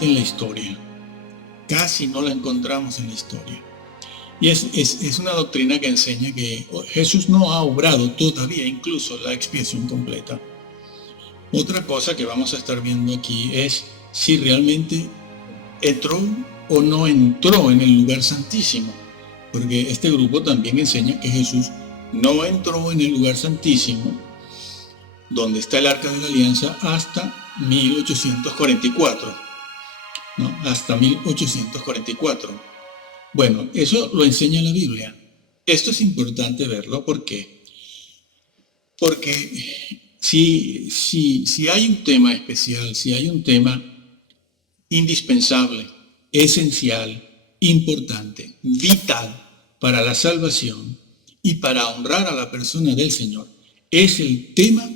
en la historia. Casi no la encontramos en la historia. Y es una doctrina que enseña que Jesús no ha obrado todavía incluso la expiación completa. Otra cosa que vamos a estar viendo aquí es si realmente entró o no entró en el lugar santísimo, porque este grupo también enseña que Jesús no entró en el lugar santísimo, donde está el Arca de la Alianza, hasta 1844, ¿no? Hasta 1844. Bueno, eso lo enseña la Biblia. Esto es importante verlo, ¿por qué? Porque si hay un tema especial, si hay un tema indispensable, esencial, importante, vital para la salvación y para honrar a la persona del Señor, es el tema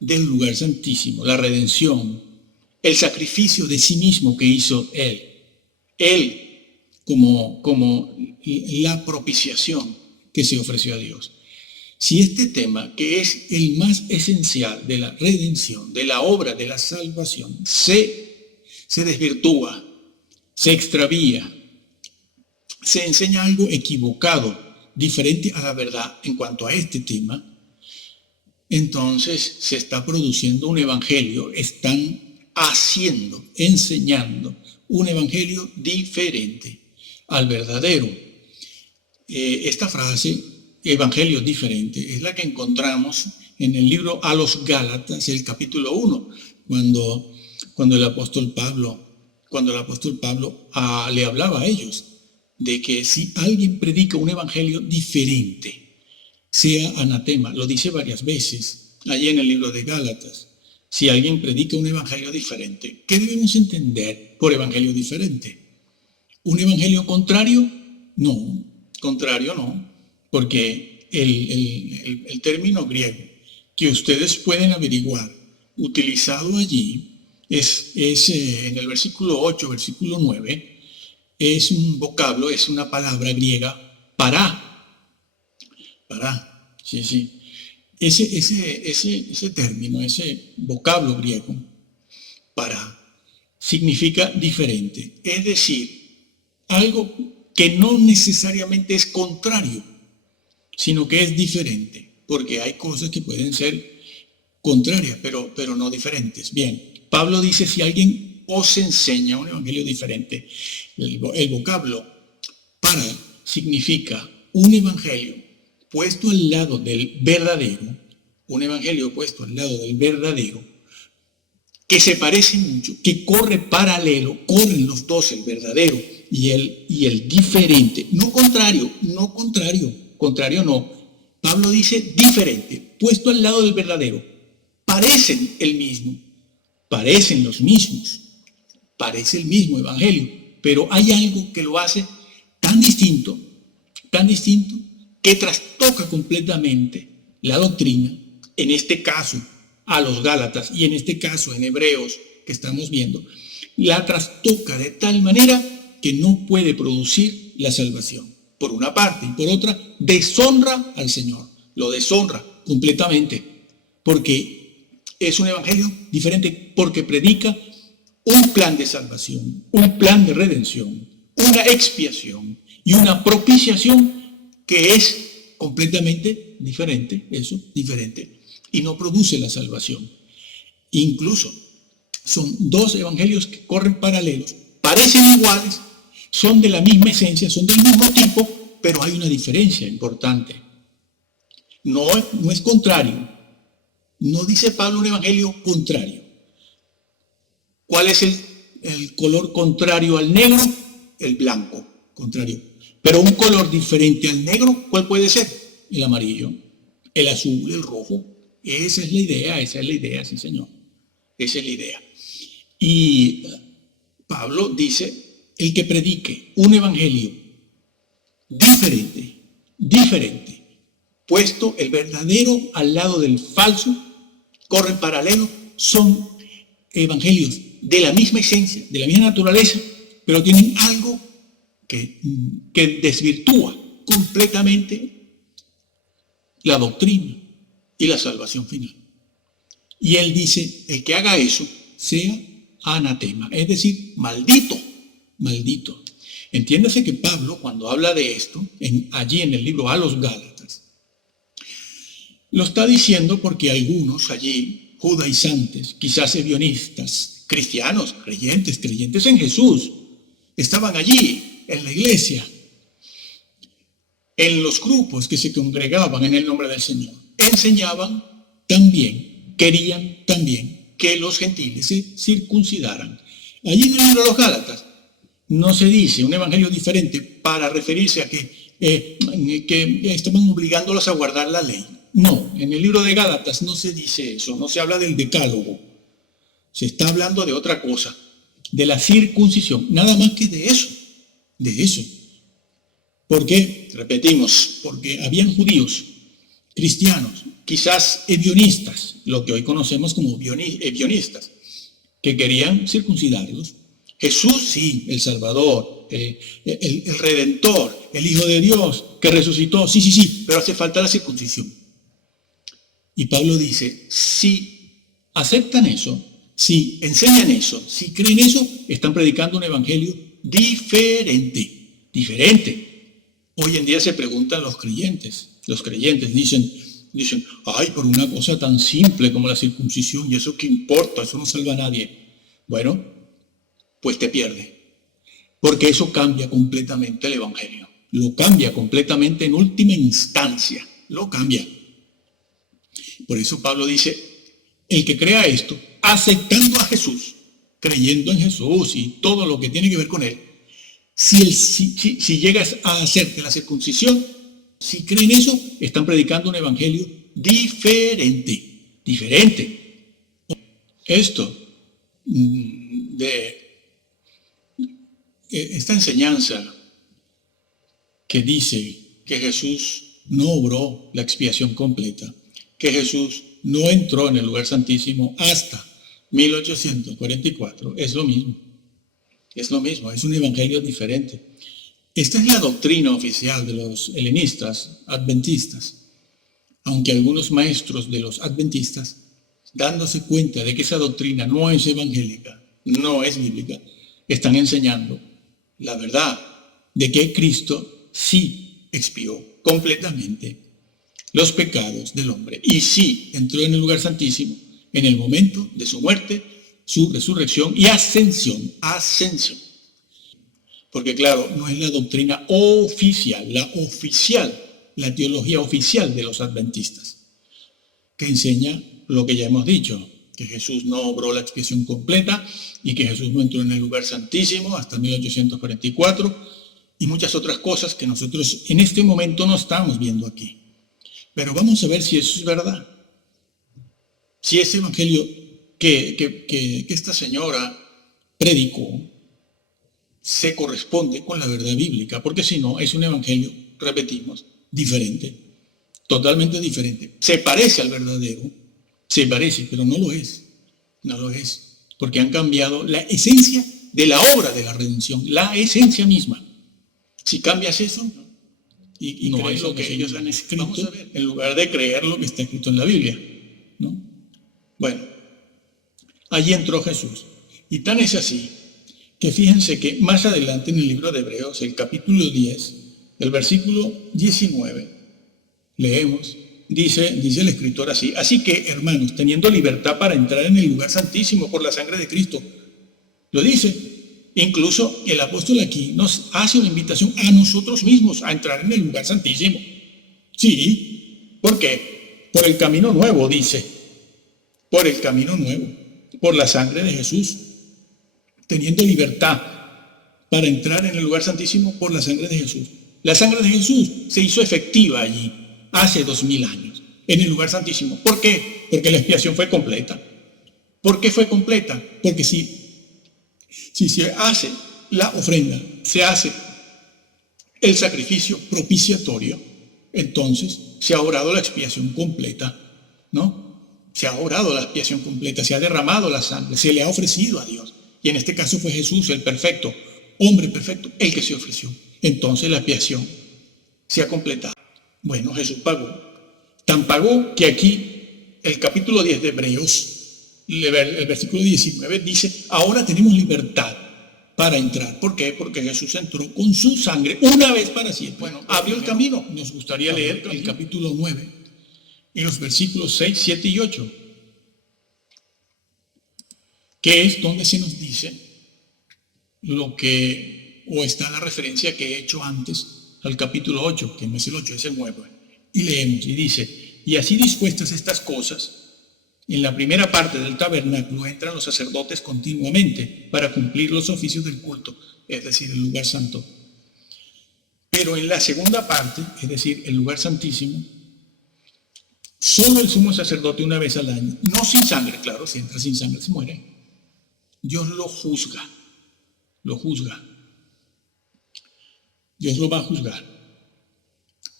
del lugar santísimo, la redención, el sacrificio de sí mismo que hizo Él. Él como la propiciación que se ofreció a Dios. Si este tema, que es el más esencial de la redención, de la obra de la salvación, se desvirtúa, se extravía, se enseña algo equivocado, diferente a la verdad en cuanto a este tema, entonces se está produciendo un evangelio, están haciendo, enseñando un evangelio diferente al verdadero. Esta frase, evangelio diferente, es la que encontramos en el libro a los Gálatas, el capítulo 1, cuando el apóstol Pablo le hablaba a ellos de que si alguien predica un evangelio diferente, sea anatema. Lo dice varias veces allí en el libro de Gálatas. Si alguien predica un evangelio diferente, ¿qué debemos entender por evangelio diferente? ¿Un evangelio contrario? No, contrario no, porque el término griego que ustedes pueden averiguar utilizado allí es en el versículo 8, versículo 9, es un vocablo, es una palabra griega, para, sí. Ese término, ese vocablo griego, para, significa diferente, es decir, algo que no necesariamente es contrario, sino que es diferente, porque hay cosas que pueden ser contrarias, pero no diferentes. Bien, Pablo dice, si alguien os enseña un evangelio diferente, el vocablo para significa un evangelio puesto al lado del verdadero, un evangelio puesto al lado del verdadero, que se parece mucho, que corre paralelo, corren los dos, el verdadero y el diferente, no contrario, contrario no. Pablo dice diferente, puesto al lado del verdadero, parecen el mismo, parecen los mismos, parece el mismo evangelio, pero hay algo que lo hace tan distinto, que trastoca completamente la doctrina, en este caso a los Gálatas y en este caso en Hebreos que estamos viendo, la trastoca de tal manera que no puede producir la salvación. Por una parte, y por otra, deshonra al Señor, lo deshonra completamente, porque es un evangelio diferente, porque predica un plan de salvación, un plan de redención, una expiación y una propiciación que es completamente diferente, diferente, y no produce la salvación. Incluso son dos evangelios que corren paralelos, parecen iguales, son de la misma esencia, son del mismo tipo, pero hay una diferencia importante. No es contrario. No dice Pablo un evangelio contrario. ¿Cuál es el color contrario al negro? El blanco, contrario. Pero un color diferente al negro, ¿cuál puede ser? El amarillo, el azul, el rojo. Esa es la idea, sí señor. Esa es la idea. Y Pablo dice, el que predique un evangelio diferente, puesto el verdadero al lado del falso, corren paralelo, son evangelios de la misma esencia, de la misma naturaleza, pero tienen algo que desvirtúa completamente la doctrina y la salvación final. Y él dice, el que haga eso, sea anatema, es decir, maldito, maldito. Entiéndase que Pablo, cuando habla de esto, allí en el libro a los Gálatas, lo está diciendo porque algunos allí, judaizantes, quizás ebionistas, cristianos, creyentes en Jesús, estaban allí en la iglesia, en los grupos que se congregaban en el nombre del Señor. Enseñaban también, querían también que los gentiles se circuncidaran. Allí en el libro de los Gálatas no se dice un evangelio diferente para referirse a que estaban obligándolos a guardar la ley. No, en el libro de Gálatas no se dice eso, no se habla del decálogo. Se está hablando de otra cosa, de la circuncisión, nada más que de eso, de eso. ¿Por qué? Repetimos, porque habían judíos, cristianos, quizás ebionistas, lo que hoy conocemos como ebionistas, que querían circuncidarlos. Jesús, sí, el Salvador, el Redentor, el Hijo de Dios, que resucitó, sí, pero hace falta la circuncisión. Y Pablo dice, si aceptan eso, si enseñan eso, si creen eso, están predicando un evangelio diferente. Hoy en día se preguntan los creyentes dicen, ay, por una cosa tan simple como la circuncisión, ¿y eso qué importa? Eso no salva a nadie. Bueno, pues te pierde, porque eso cambia completamente el evangelio. Lo cambia completamente en última instancia, lo cambia. Por eso Pablo dice, el que crea esto, aceptando a Jesús, creyendo en Jesús y todo lo que tiene que ver con él, si llegas a hacerte la circuncisión, si creen eso, están predicando un evangelio diferente. Esto de esta enseñanza que dice que Jesús no obró la expiación completa, que Jesús no entró en el lugar santísimo hasta 1844, es lo mismo, es un evangelio diferente. Esta es la doctrina oficial de los helenistas, adventistas, aunque algunos maestros de los adventistas, dándose cuenta de que esa doctrina no es evangélica, no es bíblica, están enseñando la verdad de que Cristo sí expió completamente los pecados del hombre y sí entró en el lugar santísimo en el momento de su muerte, su resurrección y ascensión. Porque claro, no es la doctrina oficial, la teología oficial de los adventistas, que enseña lo que ya hemos dicho, que Jesús no obró la expiación completa y que Jesús no entró en el lugar santísimo hasta 1844 y muchas otras cosas que nosotros en este momento no estamos viendo aquí. Pero vamos a ver si eso es verdad. Si ese evangelio que esta señora predicó se corresponde con la verdad bíblica, porque si no, es un evangelio, repetimos, diferente, totalmente diferente. Se parece al verdadero, pero no lo es, porque han cambiado la esencia de la obra de la redención, la esencia misma. Si cambias eso y no crees lo que ellos han escrito, en lugar de creer lo que está escrito en la Biblia, ¿no? Bueno, allí entró Jesús, y tan es así que fíjense que más adelante en el libro de Hebreos, el capítulo 10, el versículo 19, leemos, dice el escritor así, así que, hermanos, teniendo libertad para entrar en el lugar santísimo por la sangre de Cristo, lo dice, incluso el apóstol aquí nos hace una invitación a nosotros mismos a entrar en el lugar santísimo. Sí, ¿por qué? Por el camino nuevo, dice, por el camino nuevo, por la sangre de Jesús, teniendo libertad para entrar en el lugar santísimo por la sangre de Jesús. La sangre de Jesús se hizo efectiva allí, hace 2000 años, en el lugar santísimo. ¿Por qué? Porque la expiación fue completa. ¿Por qué fue completa? Porque si se hace la ofrenda, se hace el sacrificio propiciatorio, entonces se ha obrado la expiación completa, ¿no? Se ha obrado la expiación completa, se ha derramado la sangre, se le ha ofrecido a Dios. Y en este caso fue Jesús, el perfecto, hombre perfecto, el que se ofreció. Entonces la expiación se ha completado. Bueno, Jesús pagó. Tan pagó que aquí, el capítulo 10 de Hebreos, El versículo 19 dice, ahora tenemos libertad para entrar. ¿Por qué? Porque Jesús entró con su sangre una vez para siempre. Bueno, abrió el camino. Nos gustaría leer el capítulo 9 en los versículos 6, 7 y 8, que es donde se nos dice lo que, o está la referencia que he hecho antes al capítulo 8, que no es el 8, es el 9. Y leemos, y dice, y así dispuestas estas cosas, en la primera parte del tabernáculo entran los sacerdotes continuamente para cumplir los oficios del culto, es decir, el lugar santo. Pero en la segunda parte, es decir, el lugar santísimo, solo el sumo sacerdote una vez al año, no sin sangre, claro, si entra sin sangre se muere. Dios lo juzga, Dios lo va a juzgar.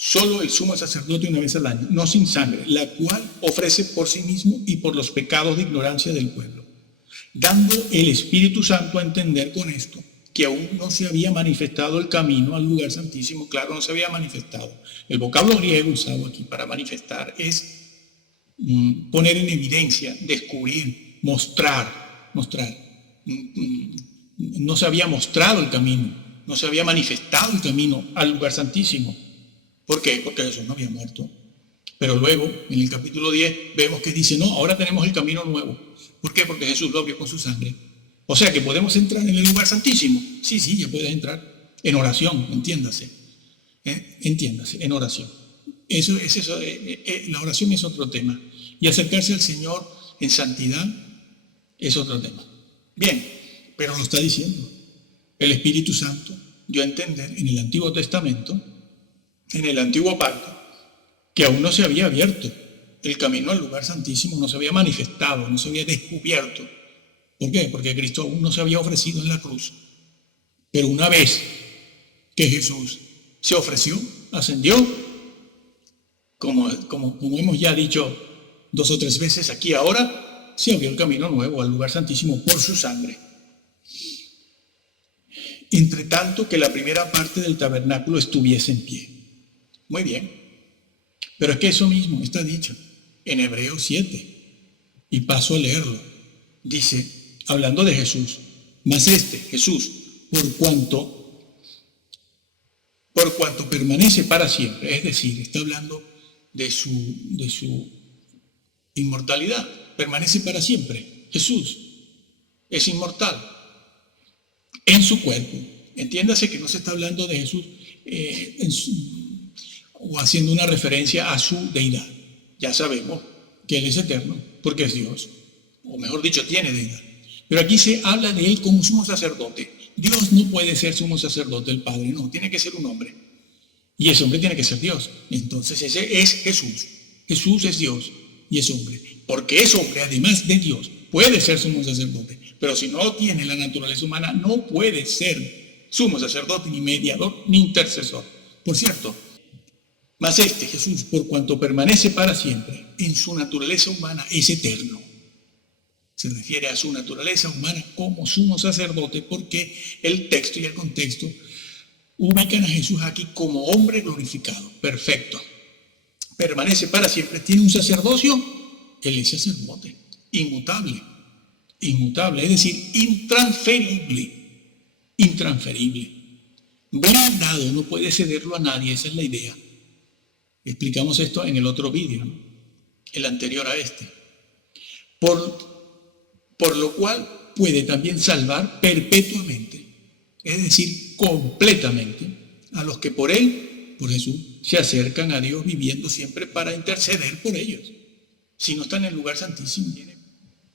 Solo el sumo sacerdote una vez al año, no sin sangre, la cual ofrece por sí mismo y por los pecados de ignorancia del pueblo, dando el Espíritu Santo a entender con esto que aún no se había manifestado el camino al lugar santísimo. Claro, no se había manifestado. El vocablo griego usado aquí para manifestar es poner en evidencia, descubrir, mostrar. No se había mostrado el camino, no se había manifestado el camino al lugar santísimo. ¿Por qué? Porque Jesús no había muerto. Pero luego, en el capítulo 10, vemos que dice, no, ahora tenemos el camino nuevo. ¿Por qué? Porque Jesús lo abrió con su sangre. O sea que podemos entrar en el lugar santísimo. Sí, ya puedes entrar. En oración, entiéndase. Entiéndase, en oración. La oración es otro tema. Y acercarse al Señor en santidad es otro tema. Bien, pero lo está diciendo. El Espíritu Santo dio a entender en el Antiguo Testamento, en el antiguo pacto, que aún no se había abierto el camino al lugar santísimo, no se había manifestado, no se había descubierto. ¿Por qué? Porque Cristo aún no se había ofrecido en la cruz. Pero una vez que Jesús se ofreció, ascendió, como hemos ya dicho 2 o 3 veces aquí ahora, se abrió el camino nuevo al lugar santísimo por su sangre. Entre tanto que la primera parte del tabernáculo estuviese en pie. Muy bien, pero es que eso mismo está dicho en Hebreos 7, y paso a leerlo. Dice, hablando de Jesús, mas Jesús, por cuanto permanece para siempre, es decir, está hablando de su inmortalidad, permanece para siempre. Jesús es inmortal en su cuerpo. Entiéndase que no se está hablando de Jesús o haciendo una referencia a su deidad. Ya sabemos que Él es eterno, porque es Dios, o mejor dicho, tiene deidad. Pero aquí se habla de Él como sumo sacerdote. Dios no puede ser sumo sacerdote, el Padre, no, tiene que ser un hombre. Y ese hombre tiene que ser Dios. Entonces ese es Jesús. Jesús es Dios y es hombre. Porque es hombre, además de Dios, puede ser sumo sacerdote. Pero si no tiene la naturaleza humana, no puede ser sumo sacerdote, ni mediador, ni intercesor. Por cierto, mas Jesús, por cuanto permanece para siempre, en su naturaleza humana es eterno. Se refiere a su naturaleza humana como sumo sacerdote, porque el texto y el contexto ubican a Jesús aquí como hombre glorificado, perfecto. Permanece para siempre, tiene un sacerdocio, Él es sacerdote, inmutable, es decir, intransferible. Blindado, no puede cederlo a nadie, esa es la idea. Explicamos esto en el otro vídeo, ¿no? El anterior a este. Por lo cual puede también salvar perpetuamente, es decir, completamente, a los que por Él, por Jesús, se acercan a Dios viviendo siempre para interceder por ellos. Si no está en el lugar santísimo,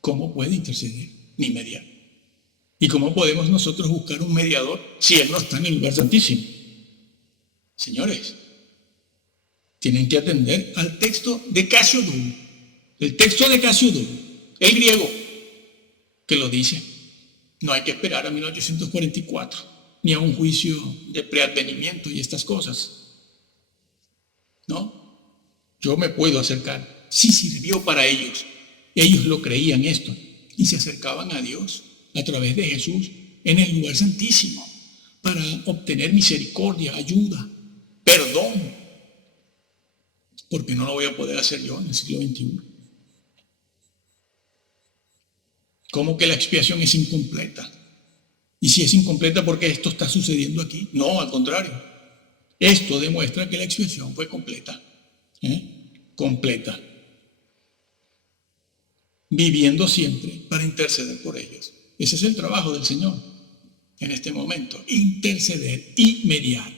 ¿cómo puede interceder? Ni mediar. ¿Y cómo podemos nosotros buscar un mediador si Él no está en el lugar santísimo? Señores, tienen que atender al texto de Casiodoro, el texto de Casiodoro, el griego, que lo dice. No hay que esperar a 1844, ni a un juicio de preadvenimiento y estas cosas. ¿No? Yo me puedo acercar. Sí sirvió para ellos. Ellos lo creían esto y se acercaban a Dios a través de Jesús en el lugar santísimo para obtener misericordia, ayuda, perdón. Porque no lo voy a poder hacer yo en el siglo XXI. ¿Cómo que la expiación es incompleta? Y si es incompleta, ¿por qué esto está sucediendo aquí? No, al contrario. Esto demuestra que la expiación fue completa. Completa. Viviendo siempre para interceder por ellos. Ese es el trabajo del Señor en este momento. Interceder y mediar.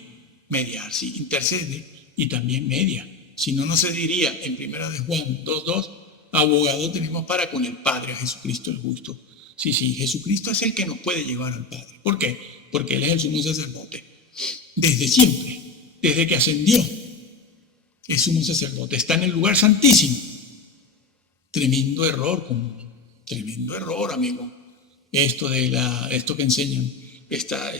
Mediar, sí, intercede y también media. Si no, no se diría en 1 de Juan 2:2, abogado tenemos para con el Padre, a Jesucristo el justo. Sí, Jesucristo es el que nos puede llevar al Padre. ¿Por qué? Porque Él es el sumo sacerdote. Desde siempre, desde que ascendió, es sumo sacerdote. Está en el lugar santísimo. Tremendo error, amigo. Esto que enseñan, esta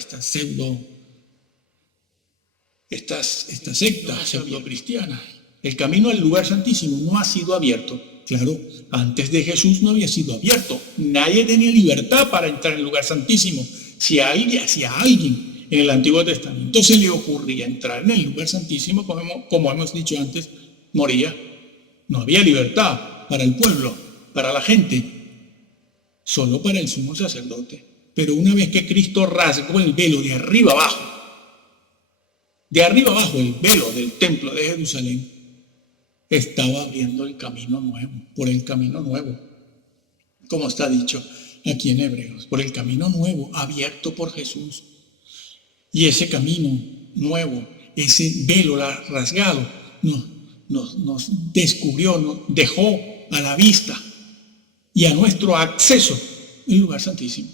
secta pseudo cristiana. El camino al lugar santísimo no ha sido abierto. Claro, antes de Jesús no había sido abierto. Nadie tenía libertad para entrar en el lugar santísimo. Si a alguien en el Antiguo Testamento se le ocurría entrar en el lugar santísimo, como hemos dicho antes, moría. No había libertad para el pueblo, para la gente, solo para el sumo sacerdote. Pero una vez que Cristo rasgó el velo de arriba abajo el velo del templo de Jerusalén, estaba abriendo el camino nuevo, por el camino nuevo, como está dicho aquí en Hebreos, por el camino nuevo abierto por Jesús. Y ese camino nuevo, ese velo rasgado, nos descubrió, nos dejó a la vista y a nuestro acceso el lugar santísimo.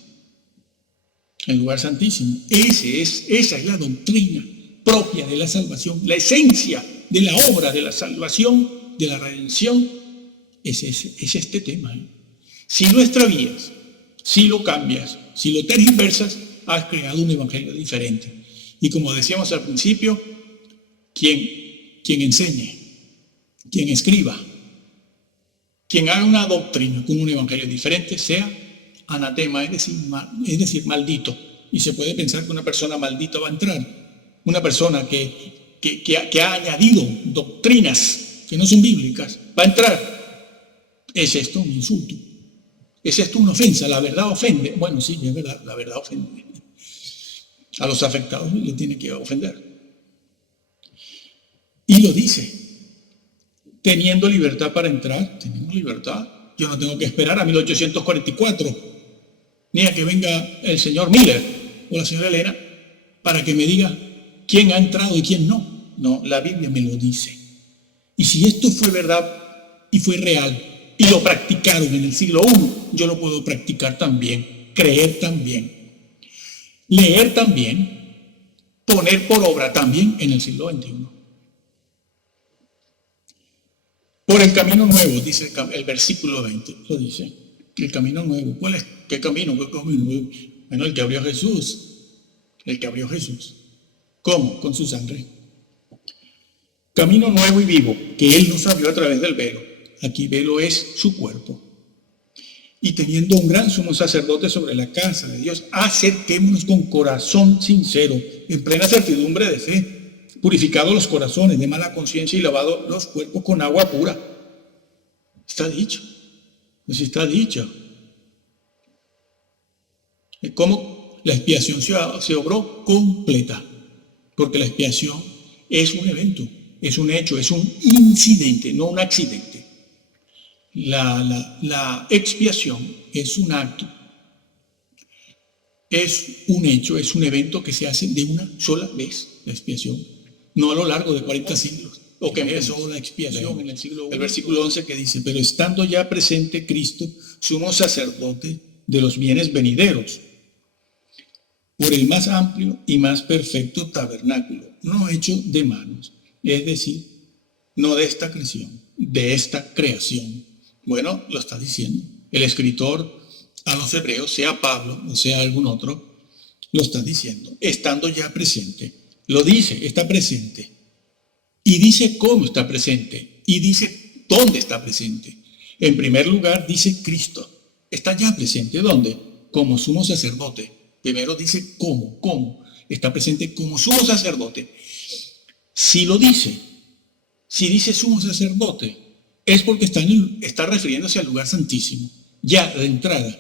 El lugar santísimo. Esa es la doctrina propia de la salvación, la esencia de la obra de la salvación, de la redención, es este tema. Si lo extravías, si lo cambias, si lo tergiversas, has creado un evangelio diferente. Y como decíamos al principio, quien enseñe, quien escriba, quien haga una doctrina con un evangelio diferente, sea anatema, es decir, maldito. Y se puede pensar que una persona maldita va a entrar. Una persona que ha añadido doctrinas que no son bíblicas, va a entrar. ¿Es esto un insulto? ¿Es esto una ofensa? ¿La verdad ofende? Bueno, sí, es verdad, la verdad ofende. A los afectados les tiene que ofender. Y lo dice. Teniendo libertad para entrar, tenemos libertad. Yo no tengo que esperar a 1844, ni a que venga el señor Miller o la señora Elena para que me diga quién ha entrado y quién no. No, la Biblia me lo dice. Y si esto fue verdad y fue real y lo practicaron en el siglo I, yo lo puedo practicar también, creer también, leer también, poner por obra también en el siglo XXI. Por el camino nuevo, dice el versículo 20, lo dice, el camino nuevo. ¿Cuál es? ¿Qué camino? Bueno, el que abrió Jesús. El que abrió Jesús. ¿Cómo? Con su sangre. Camino nuevo y vivo, que Él nos abrió a través del velo. Aquí velo es su cuerpo. Y teniendo un gran sumo sacerdote sobre la casa de Dios, acerquémonos con corazón sincero, en plena certidumbre de fe, purificados los corazones de mala conciencia y lavados los cuerpos con agua pura. Está dicho. Pues está dicho. ¿Cómo? La expiación se obró completa. Porque la expiación es un evento, es un hecho, es un incidente, no un accidente. La expiación es un acto, es un hecho, es un evento que se hace de una sola vez, la expiación, no a lo largo de 40 siglos. O que empezó la expiación en el siglo I. El versículo 11 que dice, pero estando ya presente Cristo, sumo sacerdote de los bienes venideros, por el más amplio y más perfecto tabernáculo, no hecho de manos, es decir, no de esta creación, de esta creación. Bueno, lo está diciendo. El escritor a los hebreos, sea Pablo o sea algún otro, lo está diciendo, estando ya presente. Lo dice, está presente. Y dice cómo está presente. Y dice dónde está presente. En primer lugar, dice Cristo. Está ya presente. ¿Dónde? Como sumo sacerdote. Primero dice cómo. Está presente como sumo sacerdote. Si lo dice, si dice sumo sacerdote, es porque está refiriéndose al lugar santísimo. Ya de entrada.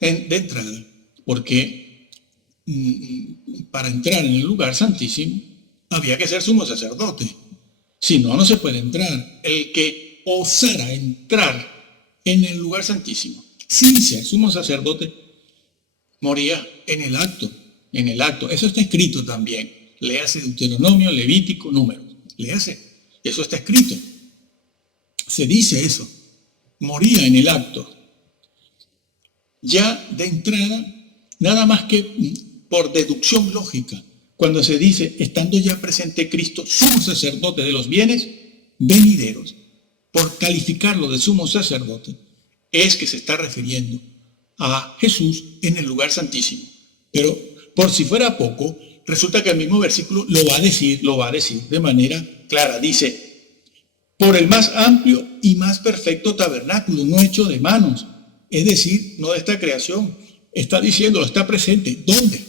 de entrada, porque para entrar en el lugar santísimo había que ser sumo sacerdote. Si no, no se puede entrar. El que osara entrar en el lugar santísimo sin ser sumo sacerdote moría en el acto. En el acto. Eso está escrito también. Léase Deuteronomio, Levítico, Números. Léase. Eso está escrito. Se dice eso. Moría en el acto. Ya de entrada, nada más que por deducción lógica, cuando se dice, estando ya presente Cristo, sumo sacerdote de los bienes venideros, por calificarlo de sumo sacerdote, es que se está refiriendo a Jesús en el lugar santísimo. Pero por si fuera poco, resulta que el mismo versículo lo va a decir de manera clara. Dice, por el más amplio y más perfecto tabernáculo, no hecho de manos, es decir, no de esta creación. Está diciendo, está presente. ¿Dónde?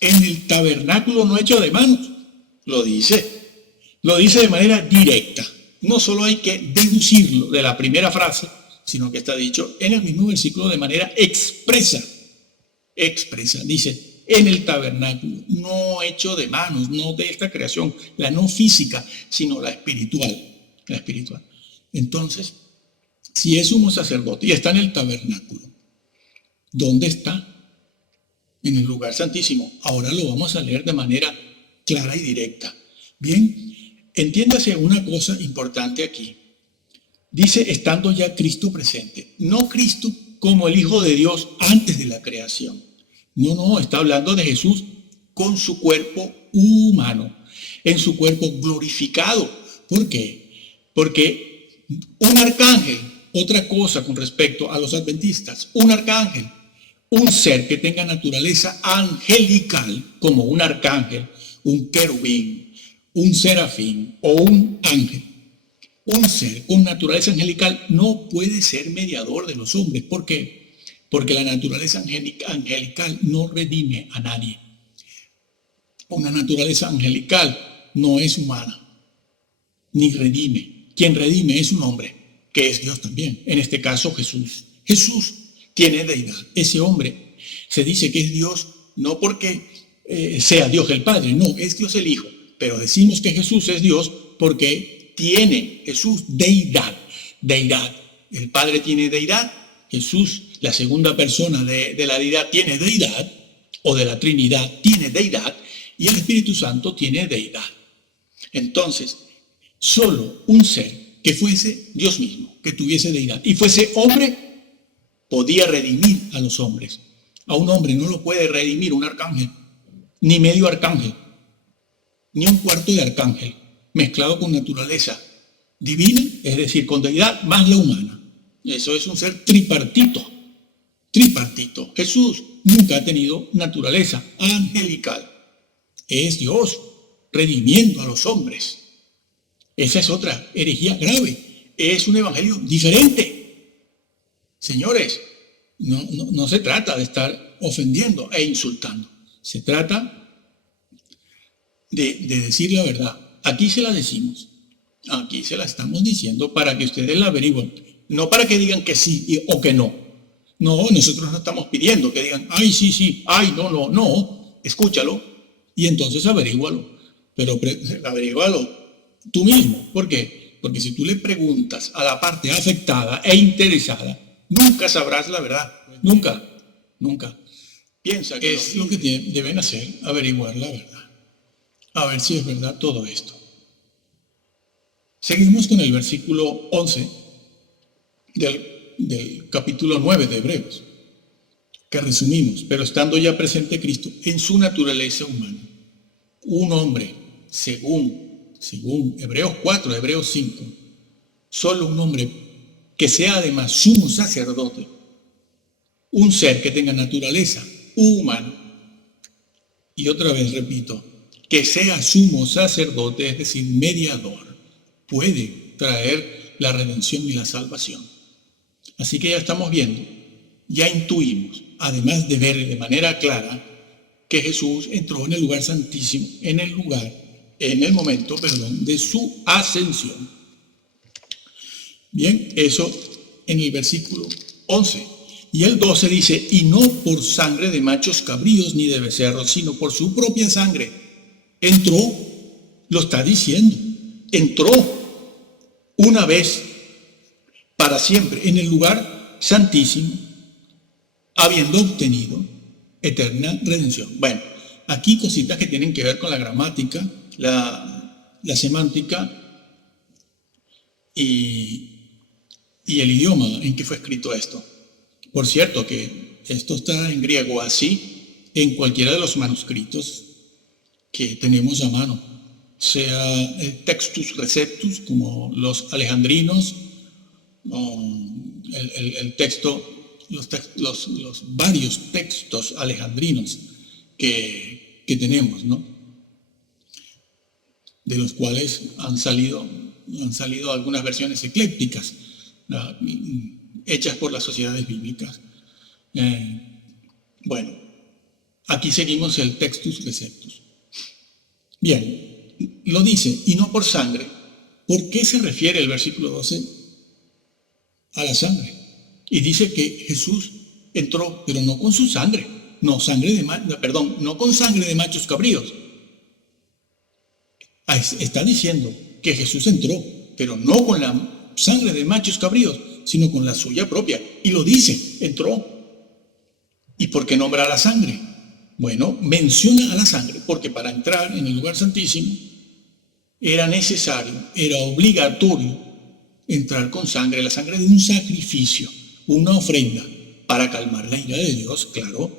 En el tabernáculo no hecho de manos. Lo dice de manera directa. No solo hay que deducirlo de la primera frase, sino que está dicho en el mismo versículo de manera expresa. Expresa. Dice, en el tabernáculo no hecho de manos, no de esta creación, la no física, sino la espiritual. La espiritual. Entonces, si es sumo sacerdote y está en el tabernáculo, ¿dónde está? En el lugar santísimo. Ahora lo vamos a leer de manera clara y directa. Bien, entiéndase una cosa importante aquí. Dice, estando ya Cristo presente. No Cristo como el Hijo de Dios antes de la creación. No, está hablando de Jesús con su cuerpo humano, en su cuerpo glorificado. ¿Por qué? Porque un arcángel, otra cosa con respecto a los adventistas, un arcángel, un ser que tenga naturaleza angelical, como un arcángel, un querubín, un serafín o un ángel, un ser con naturaleza angelical no puede ser mediador de los hombres. ¿Por qué? Porque la naturaleza angelical no redime a nadie. Una naturaleza angelical no es humana, ni redime. Quien redime es un hombre, que es Dios también. En este caso, Jesús. Jesús tiene deidad. Ese hombre se dice que es Dios no porque sea Dios el Padre, no, es Dios el Hijo. Pero decimos que Jesús es Dios porque tiene Jesús deidad. Deidad. El Padre tiene deidad. Jesús, la segunda persona de la deidad, tiene deidad, o de la Trinidad tiene deidad, y el Espíritu Santo tiene deidad. Entonces, solo un ser que fuese Dios mismo, que tuviese deidad y fuese hombre, podía redimir a los hombres. A un hombre no lo puede redimir un arcángel, ni medio arcángel, ni un cuarto de arcángel, mezclado con naturaleza divina, es decir, con deidad más la humana. Eso es un ser tripartito. Tripartito. Jesús nunca ha tenido naturaleza angelical. Es Dios redimiendo a los hombres. Esa es otra herejía grave. Es un evangelio diferente. Señores, no se trata de estar ofendiendo e insultando. Se trata de decir la verdad. Aquí se la decimos. Aquí se la estamos diciendo para que ustedes la averigüen. No para que digan que sí o que no. No, nosotros no estamos pidiendo que digan, ay, sí, ay, no. Escúchalo y entonces averígualo. Pero averígualo tú mismo. ¿Por qué? Porque si tú le preguntas a la parte afectada e interesada, nunca sabrás la verdad. Nunca. Piensa que es lo que deben hacer, averiguar la verdad. A ver si es verdad todo esto. Seguimos con el versículo 11 del capítulo 9 de Hebreos, que resumimos, pero estando ya presente Cristo en su naturaleza humana, un hombre, según Hebreos 4, Hebreos 5, solo un hombre que sea además sumo sacerdote, un ser que tenga naturaleza humana, y otra vez repito, que sea sumo sacerdote, es decir, mediador, puede traer la redención y la salvación. Así que ya estamos viendo, ya intuimos, además de ver de manera clara, que Jesús entró en el lugar santísimo, en el momento de su ascensión. Bien, eso en el versículo 11. Y el 12 dice, y no por sangre de machos cabríos ni de becerros, sino por su propia sangre. Entró, lo está diciendo, entró una vez para siempre en el lugar santísimo, habiendo obtenido eterna redención. Bueno, aquí cositas que tienen que ver con la gramática, la semántica y el idioma en que fue escrito esto. Por cierto que esto está en griego, así en cualquiera de los manuscritos que tenemos a mano, sea el Textus Receptus, como los alejandrinos, el texto, los varios textos alejandrinos que tenemos, ¿no? De los cuales han salido algunas versiones eclépticas, hechas por las sociedades bíblicas. Bueno, aquí seguimos el Textus Receptus. Bien, lo dice, y no por sangre. ¿Por qué se refiere el versículo 12 a la sangre? Y dice que Jesús entró, pero no con su sangre, no con sangre de machos cabríos. Está diciendo que Jesús entró, pero no con la sangre de machos cabríos, sino con la suya propia. Y lo dice, entró. ¿Y por qué nombra a la sangre? Bueno, menciona a la sangre porque para entrar en el lugar santísimo era necesario, era obligatorio entrar con sangre, la sangre de un sacrificio, una ofrenda, para calmar la ira de Dios, claro.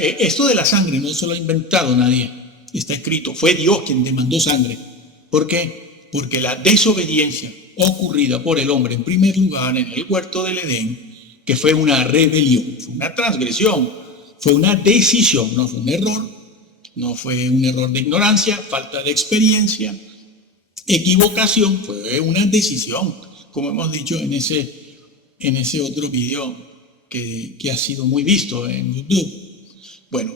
Esto de la sangre no se lo ha inventado nadie, está escrito, fue Dios quien demandó sangre. ¿Por qué? Porque la desobediencia ocurrida por el hombre en primer lugar en el huerto del Edén, que fue una rebelión, fue una transgresión, fue una decisión, no fue un error, no fue un error de ignorancia, falta de experiencia, equivocación, fue una decisión, como hemos dicho en ese otro video que ha sido muy visto en YouTube. Bueno,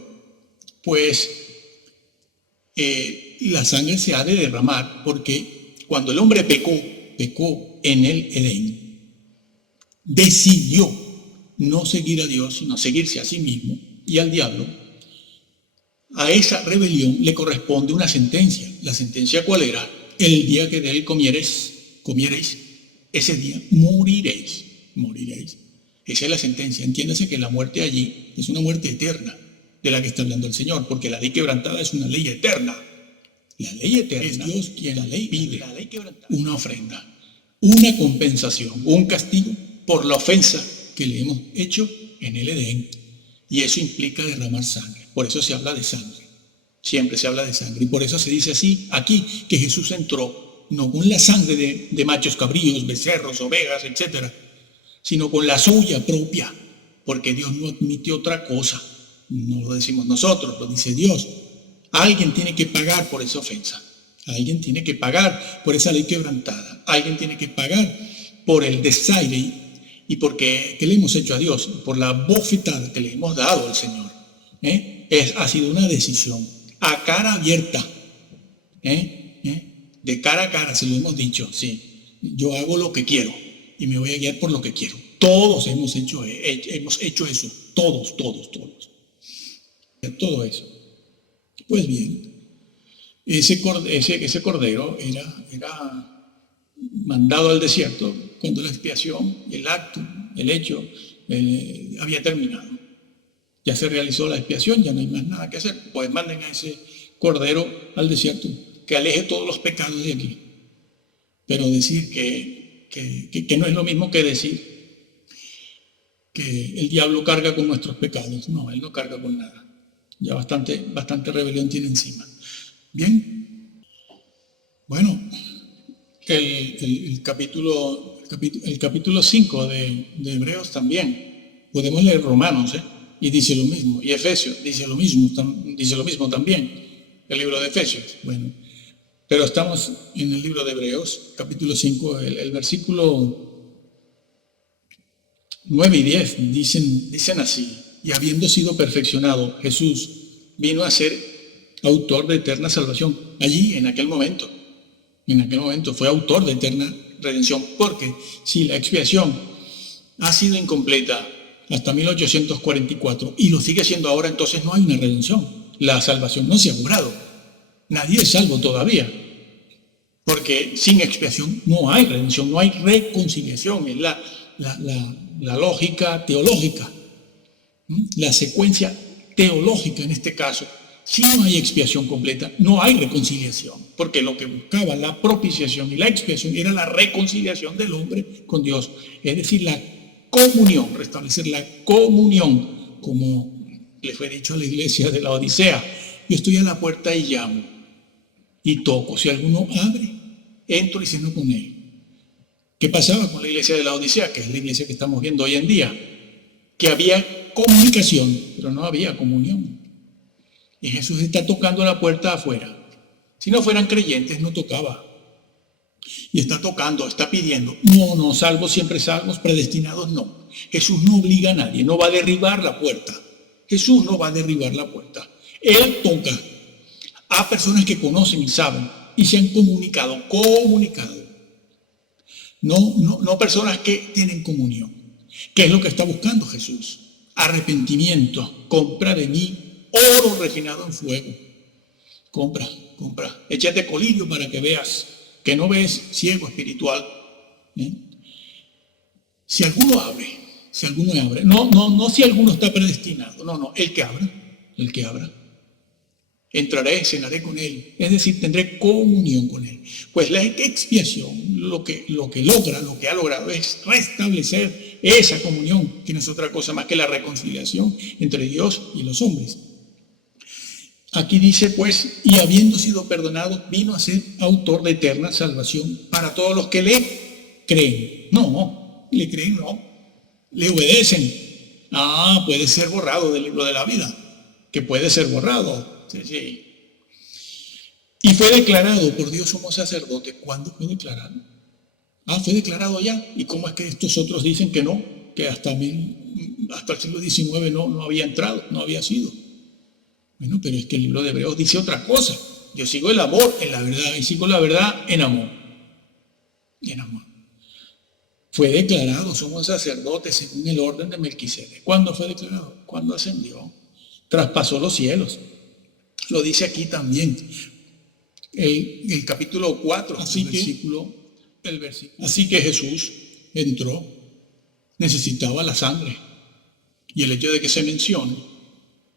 pues la sangre se ha de derramar porque cuando el hombre pecó en el Edén, decidió no seguir a Dios, sino seguirse a sí mismo y al diablo. A esa rebelión le corresponde una sentencia. ¿La sentencia cuál era? El día que de él comiereis, ese día moriréis. Esa es la sentencia. Entiéndase que la muerte allí es una muerte eterna de la que está hablando el Señor, porque la ley quebrantada es una ley eterna. La ley eterna es Dios quien la ley pide una ofrenda, una compensación, un castigo por la ofensa que le hemos hecho en el Edén. Y eso implica derramar sangre. Por eso se habla de sangre. Siempre se habla de sangre. Y por eso se dice así aquí, que Jesús entró, no con la sangre de machos cabríos, becerros, ovejas, etc., sino con la suya propia. Porque Dios no admite otra cosa. No lo decimos nosotros, lo dice Dios. Alguien tiene que pagar por esa ofensa. Alguien tiene que pagar por esa ley quebrantada. Alguien tiene que pagar por el desaire y porque ¿qué le hemos hecho a Dios? Por la bofetada que le hemos dado al Señor. Ha sido una decisión a cara abierta. De cara a cara se lo hemos dicho. Sí, yo hago lo que quiero y me voy a guiar por lo que quiero. Todos hemos hecho eso. Todos. Todo eso. Pues bien, ese cordero era mandado al desierto cuando la expiación, el hecho había terminado. Ya se realizó la expiación, ya no hay más nada que hacer. Pues manden a ese cordero al desierto, que aleje todos los pecados de aquí. Pero decir que no es lo mismo que decir que el diablo carga con nuestros pecados. No, él no carga con nada. Ya bastante rebelión tiene encima. Bien. Bueno, el capítulo 5 de Hebreos también. Podemos leer Romanos, y dice lo mismo. Y Efesios dice lo mismo también. El libro de Efesios. Bueno, pero estamos en el libro de Hebreos, capítulo 5, el versículo 9 y 10 dicen así: y habiendo sido perfeccionado, Jesús vino a ser autor de eterna salvación. Allí, en aquel momento fue autor de eterna redención, porque si la expiación ha sido incompleta hasta 1844, y lo sigue siendo ahora. Entonces no hay una redención. La salvación no se ha obrado. Nadie es salvo todavía. Porque sin expiación no hay redención, no hay reconciliación. Es la lógica teológica, la secuencia teológica en este caso. Si no hay expiación completa, no hay reconciliación, porque lo que buscaba la propiciación y la expiación era la reconciliación del hombre con Dios, es decir, la comunión, restablecer la comunión, como le fue dicho a la iglesia de la Odisea: yo estoy a la puerta y llamo y toco, si alguno abre, entro y ceno con él. ¿Qué pasaba con la iglesia de la Odisea, que es la iglesia que estamos viendo hoy en día? Que había comunicación, pero no había comunión. Y Jesús está tocando la puerta afuera. Si no fueran creyentes, no tocaba. Y está tocando, está pidiendo. No, salvos, siempre salvos, predestinados no. Jesús no obliga a nadie, no va a derribar la puerta. Jesús no va a derribar la puerta. Él toca a personas que conocen y saben y se han comunicado. No personas que tienen comunión. ¿Qué es lo que está buscando Jesús? Arrepentimiento. Compra de mí oro refinado en fuego. Compra. Échate colirio para que veas, que no ves, ciego espiritual. Si alguno abre, no si alguno está predestinado, no, el que abra. Entraré, cenaré con él, es decir, tendré comunión con él. Pues la expiación lo que ha logrado es restablecer esa comunión, que no es otra cosa más que la reconciliación entre Dios y los hombres. Aquí dice, pues, y habiendo sido perdonado, vino a ser autor de eterna salvación para todos los que le creen. No, le creen, no, le obedecen. Puede ser borrado del libro de la vida, que puede ser borrado. Sí. Y fue declarado por Dios sumo sacerdote. ¿Cuándo fue declarado? Fue declarado ya. ¿Y cómo es que estos otros dicen que no? Que hasta el siglo XIX no había entrado, no había sido. Bueno, pero es que el libro de Hebreos dice otra cosa. Yo sigo el amor en la verdad y sigo la verdad en amor. Fue declarado sumo sacerdote según el orden de Melquisedec. ¿Cuándo fue declarado? Cuando ascendió. Traspasó los cielos. Lo dice aquí también. El capítulo 4, el versículo. Así que Jesús entró, necesitaba la sangre. Y el hecho de que se mencione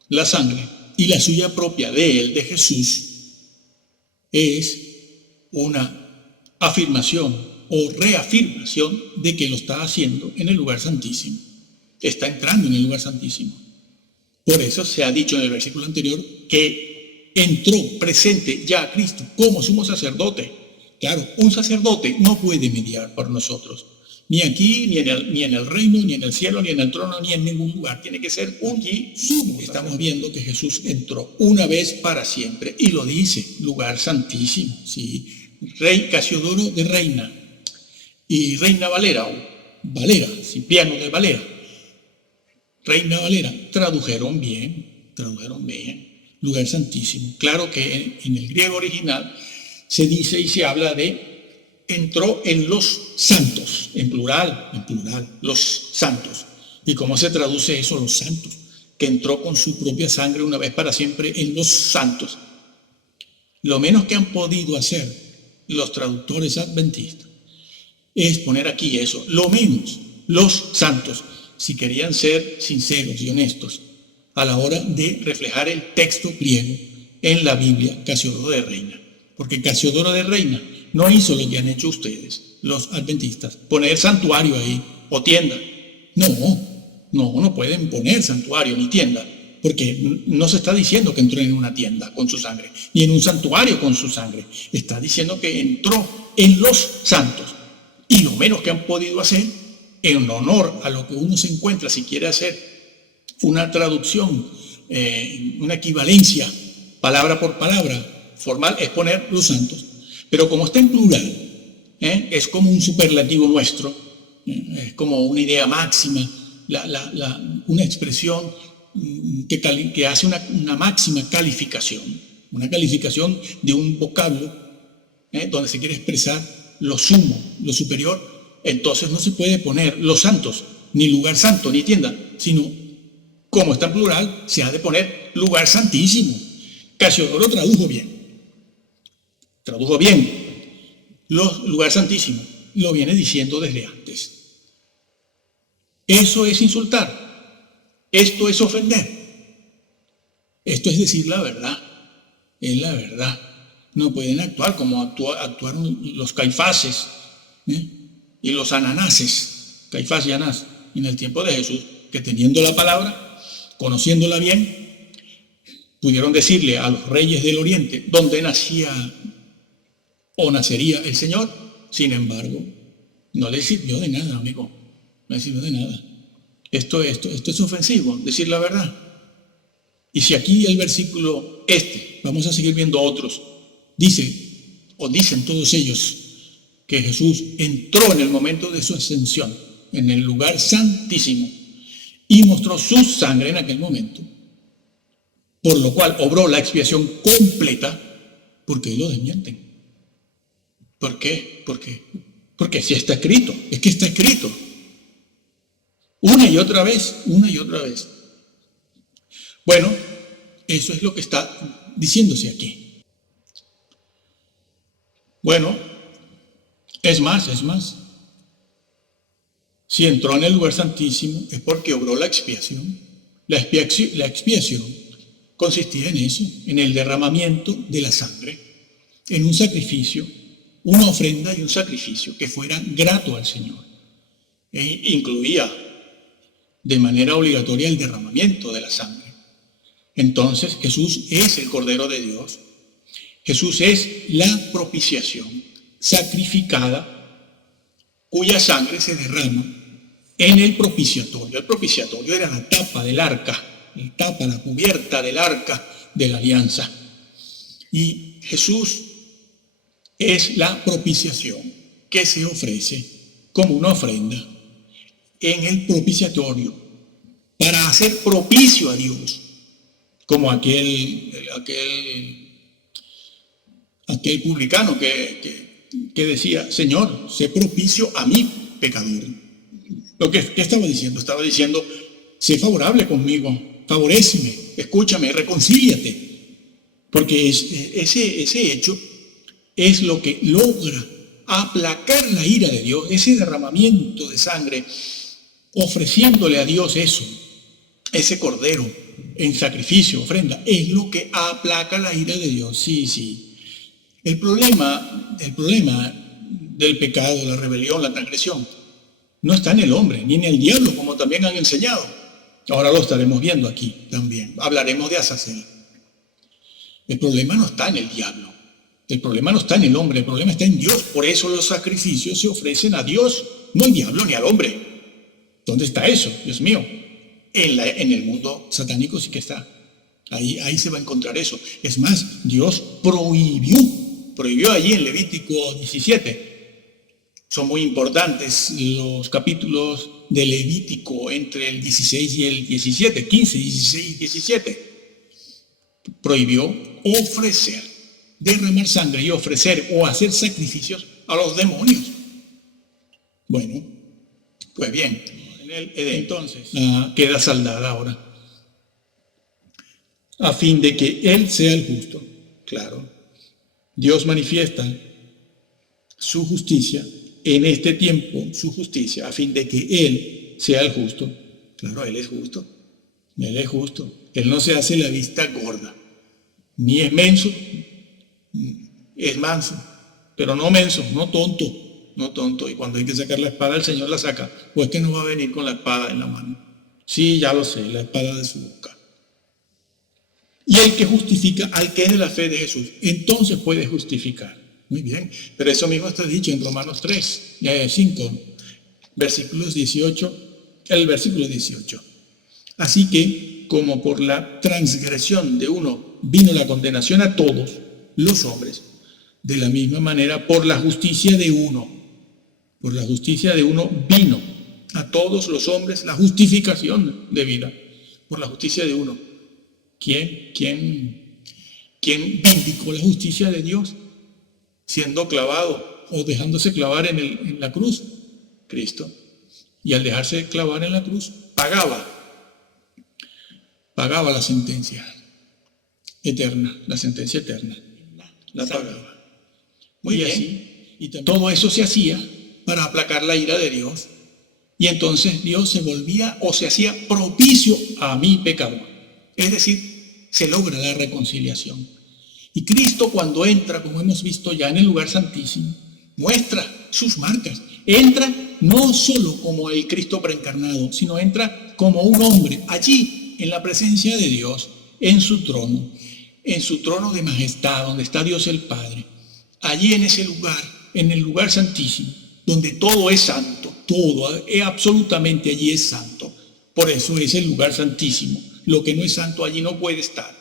la sangre y la suya propia de él, de Jesús, es una afirmación o reafirmación de que lo está haciendo en el lugar santísimo. Está entrando en el lugar santísimo. Por eso se ha dicho en el versículo anterior que entró presente ya a Cristo como sumo sacerdote. Claro, un sacerdote no puede mediar por nosotros, ni aquí, ni en el reino, ni en el cielo, ni en el trono, ni en ningún lugar. Tiene que ser un sumo. Estamos viendo que Jesús entró una vez para siempre, y lo dice, lugar santísimo. ¿Sí? Rey Casiodoro de Reina y Reina Valera, Cipriano de Valera, Reina Valera, tradujeron bien. Lugar santísimo. Claro que en el griego original se dice y se habla de entró en los santos, en plural, los santos. ¿Y cómo se traduce eso, los santos? Que entró con su propia sangre una vez para siempre en los santos. Lo menos que han podido hacer los traductores adventistas es poner aquí eso, lo menos, los santos, si querían ser sinceros y honestos a la hora de reflejar el texto griego en la Biblia, Casiodoro de Reina. Porque Casiodoro de Reina no hizo lo que han hecho ustedes, los adventistas, poner santuario ahí o tienda. No pueden poner santuario ni tienda, porque no se está diciendo que entró en una tienda con su sangre, ni en un santuario con su sangre. Está diciendo que entró en los santos. Y lo menos que han podido hacer, en honor a lo que uno se encuentra, si quiere hacer una traducción, una equivalencia, palabra por palabra, formal, es poner los santos. Pero como está en plural, es como un superlativo nuestro, es como una idea máxima, una expresión que hace una máxima calificación, una calificación de un vocablo donde se quiere expresar lo sumo, lo superior. Entonces no se puede poner los santos, ni lugar santo, ni tienda, sino, como está en plural, se ha de poner lugar santísimo. Casiodoro tradujo bien. Lugar santísimo. Lo viene diciendo desde antes. Eso es insultar. Esto es ofender. Esto es decir la verdad. Es la verdad. No pueden actuar como actuaron los Caifases y los Ananáses, Caifás y Anás, en el tiempo de Jesús, que teniendo la palabra, conociéndola bien, pudieron decirle a los reyes del Oriente dónde nacía o nacería el Señor. Sin embargo, no les sirvió de nada, amigo. No les sirvió de nada. Esto es ofensivo, decir la verdad. Y si aquí el versículo vamos a seguir viendo otros, dicen todos ellos que Jesús entró en el momento de su ascensión, en el lugar santísimo, y mostró su sangre en aquel momento, por lo cual obró la expiación completa. ¿Por qué lo desmienten? ¿Por qué? Porque sí está escrito, es que está escrito. Una y otra vez. Bueno, eso es lo que está diciéndose aquí. Bueno, es más. Si entró en el lugar santísimo es porque obró la expiación. La expiación consistía en eso, en el derramamiento de la sangre, en un sacrificio, una ofrenda y un sacrificio que fuera grato al Señor. E incluía de manera obligatoria el derramamiento de la sangre. Entonces Jesús es el Cordero de Dios. Jesús es la propiciación sacrificada, cuya sangre se derrama en el propiciatorio. El propiciatorio era la tapa del arca, la cubierta del arca de la alianza. Y Jesús es la propiciación que se ofrece como una ofrenda en el propiciatorio para hacer propicio a Dios, como aquel publicano que decía: Señor, sé propicio a mi pecador. ¿Qué estaba diciendo? Estaba diciendo: sé favorable conmigo, favoréceme, escúchame, reconcíliate. Porque ese hecho es lo que logra aplacar la ira de Dios, ese derramamiento de sangre, ofreciéndole a Dios ese cordero en sacrificio, ofrenda, es lo que aplaca la ira de Dios. Sí. El problema del pecado, la rebelión, la transgresión, no está en el hombre, ni en el diablo, como también han enseñado. Ahora lo estaremos viendo aquí también. Hablaremos de Azazel. El problema no está en el diablo. El problema no está en el hombre, el problema está en Dios. Por eso los sacrificios se ofrecen a Dios, no al diablo ni al hombre. ¿Dónde está eso, Dios mío? En el mundo satánico sí que está. Ahí se va a encontrar eso. Es más, Dios prohibió allí en Levítico 17. Son muy importantes los capítulos de Levítico entre el 16 y el 17, 15, 16 y 17. Prohibió derramar sangre y ofrecer o hacer sacrificios a los demonios. Bueno, pues bien, en el Edén entonces queda saldada ahora, a fin de que Él sea el justo. Claro, Dios manifiesta su justicia en este tiempo, su justicia, a fin de que Él sea el justo. Claro, Él es justo. Él no se hace la vista gorda, ni es menso, es manso, pero no menso, no tonto. Y cuando hay que sacar la espada, el Señor la saca. O es que no va a venir con la espada en la mano. Sí, ya lo sé, la espada de su boca. Y el que justifica al que es de la fe de Jesús, entonces puede justificar. Muy bien, pero eso mismo está dicho en Romanos 5, versículo 18. Así que, como por la transgresión de uno vino la condenación a todos los hombres, de la misma manera, por la justicia de uno vino a todos los hombres la justificación de vida. Por la justicia de uno. ¿Quién vindicó la justicia de Dios? Siendo clavado o dejándose clavar en la cruz, Cristo. y al dejarse clavar en la cruz, pagaba la sentencia eterna, la sentencia eterna, la pagaba. Muy bien. Así, y todo eso se hacía para aplacar la ira de Dios. Y entonces Dios se volvía o se hacía propicio a mi pecador. Es decir, se logra la reconciliación. Y Cristo, cuando entra, como hemos visto ya en el lugar santísimo, muestra sus marcas. Entra no solo como el Cristo preencarnado, sino entra como un hombre allí en la presencia de Dios, en su trono de majestad, donde está Dios el Padre. Allí en ese lugar, en el lugar santísimo, donde todo es santo, todo, absolutamente allí es santo. Por eso es el lugar santísimo. Lo que no es santo allí no puede estar.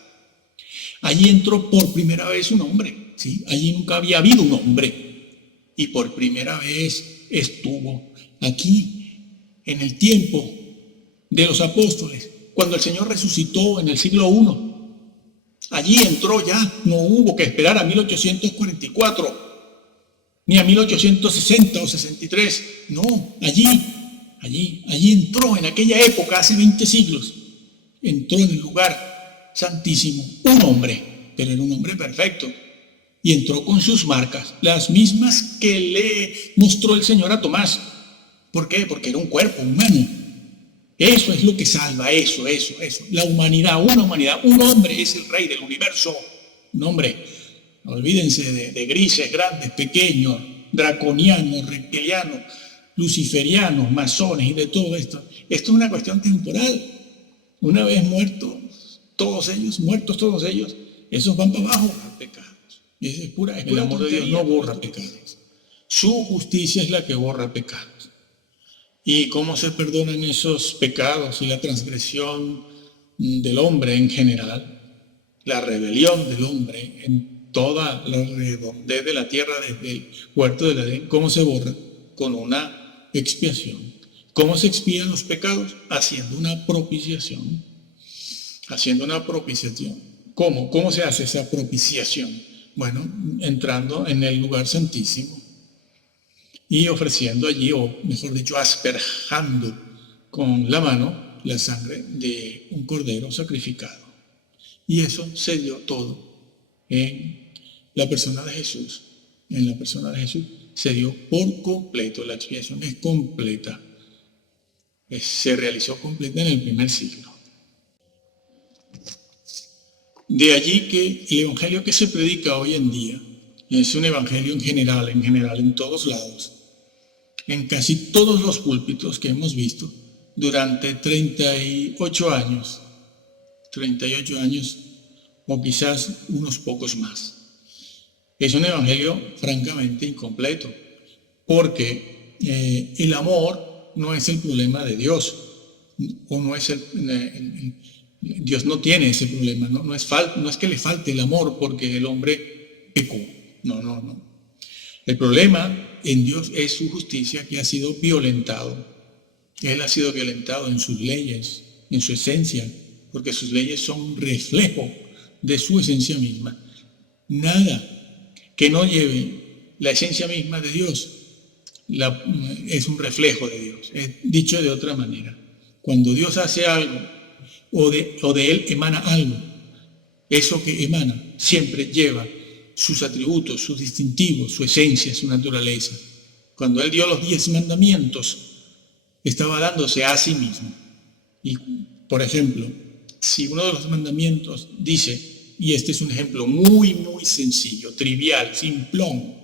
Allí entró por primera vez un hombre, ¿sí? Allí nunca había habido un hombre. Y por primera vez estuvo aquí, en el tiempo de los apóstoles, cuando el Señor resucitó en el siglo I. Allí entró ya, no hubo que esperar a 1844, ni a 1860 o 63, no, allí entró en aquella época, hace 20 siglos, entró en el lugar santísimo un hombre, pero era un hombre perfecto, y entró con sus marcas, las mismas que le mostró el Señor a Tomás. ¿Por qué? Porque era un cuerpo humano. Eso es lo que salva, eso. La humanidad, una humanidad, un hombre es el rey del universo. Un hombre, olvídense de grises, grandes, pequeños, draconianos, reptilianos, luciferianos, masones y de todo esto. Esto es una cuestión temporal. Una vez muertos todos ellos, esos van para abajo. Pecados. Es pura el amor de Dios no borra pecados. Su justicia es la que borra pecados. ¿Y cómo se perdonan esos pecados y la transgresión del hombre en general? La rebelión del hombre en toda la redondez de la tierra desde el huerto del Edén. ¿Cómo se borra? Con una expiación. ¿Cómo se expían los pecados? Haciendo una propiciación. ¿Cómo? ¿Cómo se hace esa propiciación? Bueno, entrando en el lugar santísimo y ofreciendo allí, o mejor dicho, asperjando con la mano la sangre de un cordero sacrificado. Y eso se dio todo en la persona de Jesús. En la persona de Jesús se dio por completo, la expiación es completa. Se realizó completa en el primer siglo. De allí que el evangelio que se predica hoy en día es un evangelio en general, en todos lados. En casi todos los púlpitos que hemos visto durante 38 años o quizás unos pocos más. Es un evangelio francamente incompleto, porque el amor no es el problema de Dios, o no es Dios no tiene ese problema, no es que le falte el amor porque el hombre pecó, no. El problema en Dios es su justicia, que ha sido violentado. Él ha sido violentado en sus leyes, en su esencia, porque sus leyes son un reflejo de su esencia misma. Nada que no lleve la esencia misma de Dios es un reflejo de Dios. Dicho de otra manera, cuando Dios hace algo o de Él emana algo, eso que emana siempre lleva sus atributos, sus distintivos, su esencia, su naturaleza. Cuando Él dio los 10 mandamientos, estaba dándose a sí mismo. Y, por ejemplo, si uno de los mandamientos dice, y este es un ejemplo muy, muy sencillo, trivial, simplón,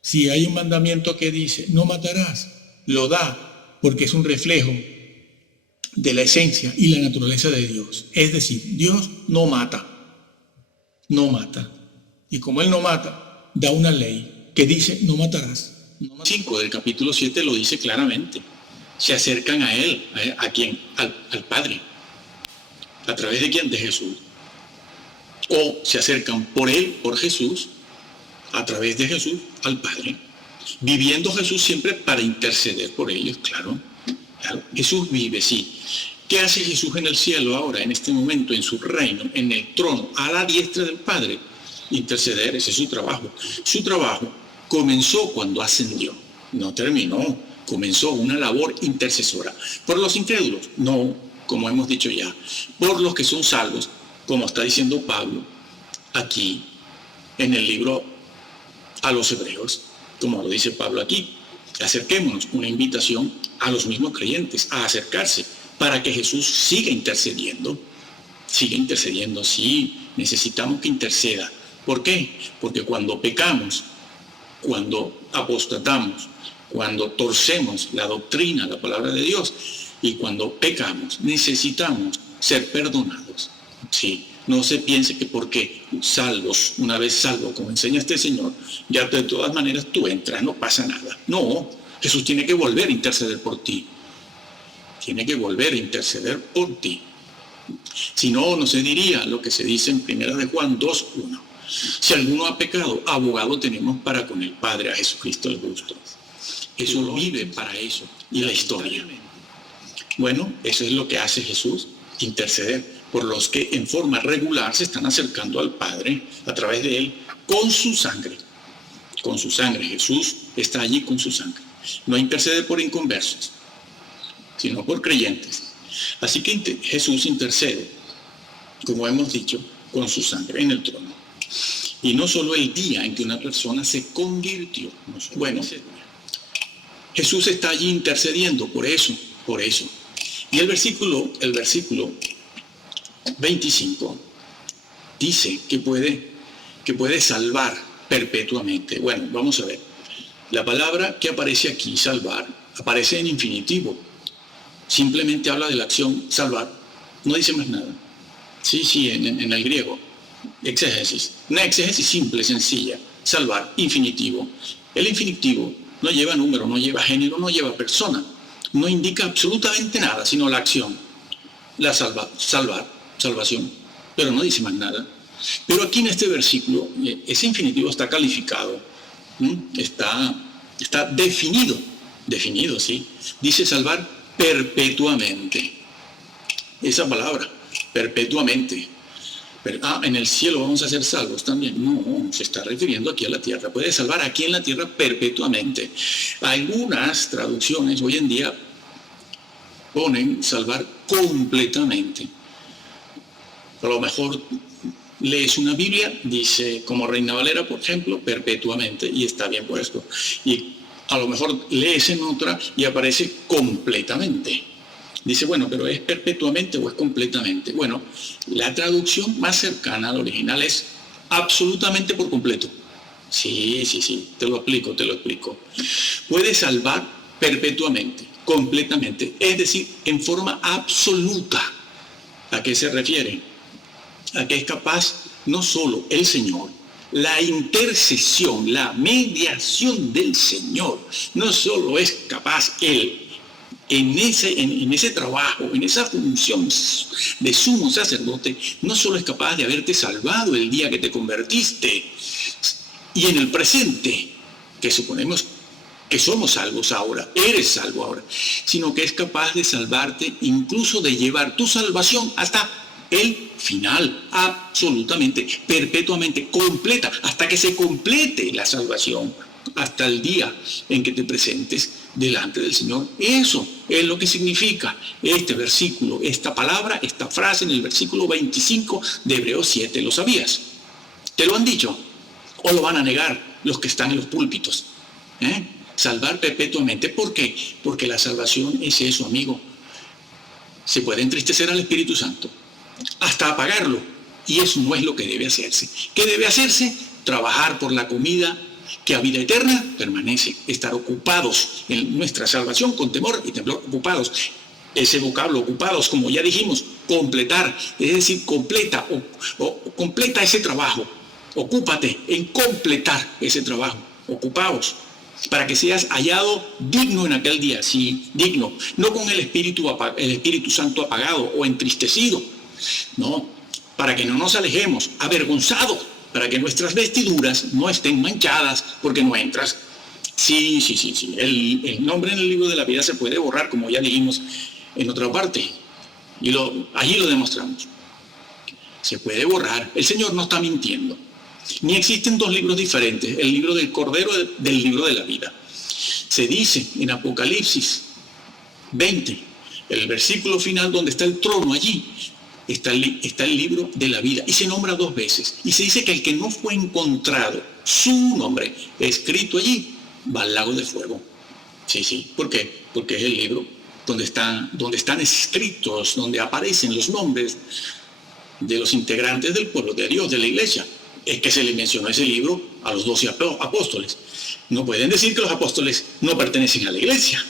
si hay un mandamiento que dice, no matarás, lo da porque es un reflejo de la esencia y la naturaleza de Dios. Es decir, Dios no mata. Y como Él no mata, da una ley que dice, no matarás. 5 del capítulo 7 lo dice claramente. Se acercan a Él, ¿a quién? Al Padre. ¿A través de quién? De Jesús. O se acercan por Él, por Jesús, a través de Jesús, al Padre. Viviendo Jesús siempre para interceder por ellos, claro. Jesús vive, sí. ¿Qué hace Jesús en el cielo ahora, en este momento, en su reino, en el trono, a la diestra del Padre? Interceder, ese es su trabajo. Su trabajo comenzó cuando ascendió, no terminó. comenzó una labor intercesora. ¿Por los incrédulos? No, como hemos dicho ya. Por los que son salvos, como está diciendo Pablo aquí en el libro a los Hebreos, como lo dice Pablo aquí. Acerquémonos, una invitación a los mismos creyentes a acercarse para que Jesús siga intercediendo. Sí, necesitamos que interceda. ¿Por qué? Porque cuando pecamos, cuando apostatamos, cuando torcemos la doctrina, la palabra de Dios, y cuando pecamos, necesitamos ser perdonados. Sí, no se piense que porque salvos, una vez salvo, como enseña este Señor, ya de todas maneras tú entras, no pasa nada. No, Jesús tiene que volver a interceder por ti. Tiene que volver a interceder por ti. Si no, no se diría lo que se dice en 1 de Juan 2:1. Si alguno ha pecado, abogado tenemos para con el Padre, a Jesucristo el justo. Eso vive para eso, y la historia. Bueno, eso es lo que hace Jesús, interceder por los que en forma regular se están acercando al Padre a través de Él con su sangre. Con su sangre. Jesús está allí con su sangre. No intercede por inconversos, sino por creyentes. Así que Jesús intercede, como hemos dicho, con su sangre en el trono. Y no solo el día en que una persona se convirtió. Bueno, Jesús está allí intercediendo por eso. Y el versículo 25 dice que puede salvar perpetuamente. Bueno, vamos a ver. La palabra que aparece aquí, salvar, aparece en infinitivo. Simplemente habla de la acción salvar. No dice más nada. Sí, en el griego. Exégesis. Una exégesis simple, sencilla. Salvar, infinitivo. El infinitivo no lleva número, no lleva género, no lleva persona. No indica absolutamente nada, sino la acción. La salvación. Pero no dice más nada. Pero aquí en este versículo, ese infinitivo está calificado. Está definido, sí. Dice salvar perpetuamente. Esa palabra, perpetuamente. En el cielo vamos a ser salvos también. No, se está refiriendo aquí a la tierra. Puede salvar aquí en la tierra perpetuamente. Algunas traducciones hoy en día ponen salvar completamente. A lo mejor lees una Biblia, dice, como Reina Valera, por ejemplo, perpetuamente, y está bien puesto. Y a lo mejor lees en otra y aparece completamente. Dice, bueno, pero ¿es perpetuamente o es completamente? Bueno, la traducción más cercana al original es absolutamente por completo. Sí, te lo explico. Puede salvar perpetuamente, completamente, es decir, en forma absoluta. ¿A qué se refiere? A que es capaz no solo el Señor, la intercesión, la mediación del Señor, no solo es capaz Él, en ese trabajo, en esa función de sumo sacerdote, no solo es capaz de haberte salvado el día que te convertiste, y en el presente, que suponemos que somos salvos ahora, eres salvo ahora, sino que es capaz de salvarte, incluso de llevar tu salvación hasta el final, absolutamente, perpetuamente, completa, hasta que se complete la salvación, hasta el día en que te presentes delante del Señor. Eso es lo que significa este versículo, esta palabra, esta frase en el versículo 25 de Hebreos 7. ¿Lo sabías? ¿Te lo han dicho? ¿O lo van a negar los que están en los púlpitos? Salvar perpetuamente. ¿Por qué? Porque la salvación es eso, amigo. Se puede entristecer al Espíritu Santo, hasta apagarlo, y eso no es lo que debe hacerse. ¿Qué debe hacerse? Trabajar por la comida que a vida eterna permanece, estar ocupados en nuestra salvación con temor y temblor, ocupados. Ese vocablo, ocupados, como ya dijimos, completar, es decir, completa ese trabajo, ocúpate en completar ese trabajo, ocupados, para que seas hallado digno en aquel día, sí, digno, no con el Espíritu Santo apagado o entristecido, no, para que no nos alejemos, avergonzados, para que nuestras vestiduras no estén manchadas porque no entras. Sí. El nombre en el libro de la vida se puede borrar, como ya dijimos en otra parte, y allí lo demostramos. Se puede borrar. El Señor no está mintiendo. Ni existen dos libros diferentes, el libro del Cordero del libro de la vida. se dice en Apocalipsis 20, el versículo final donde está el trono allí, está el libro de la vida y se nombra 2 veces. Y se dice que el que no fue encontrado, su nombre escrito allí, va al lago de fuego. Sí. ¿Por qué? Porque es el libro donde están escritos, donde aparecen los nombres de los integrantes del pueblo de Dios, de la iglesia. Es que se le mencionó ese libro a los 12 apóstoles. No pueden decir que los apóstoles no pertenecen a la iglesia,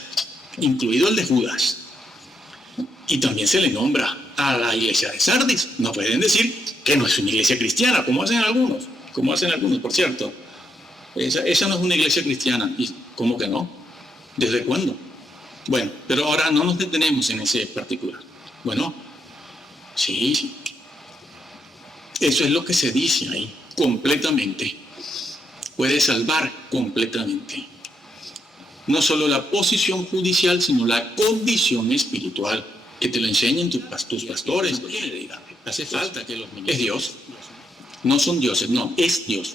incluido el de Judas. Y también se le nombra a la iglesia de Sardis. No pueden decir que no es una iglesia cristiana, como hacen algunos, por cierto. Esa no es una iglesia cristiana. ¿Y cómo que no? ¿Desde cuándo? Bueno, pero ahora no nos detenemos en ese particular. Bueno, sí. Eso es lo que se dice ahí, completamente. Puede salvar completamente. No solo la posición judicial, sino la condición espiritual. Que te lo enseñen tus pastores. Hace falta que los ministros... Es Dios. No son dioses, no, es Dios.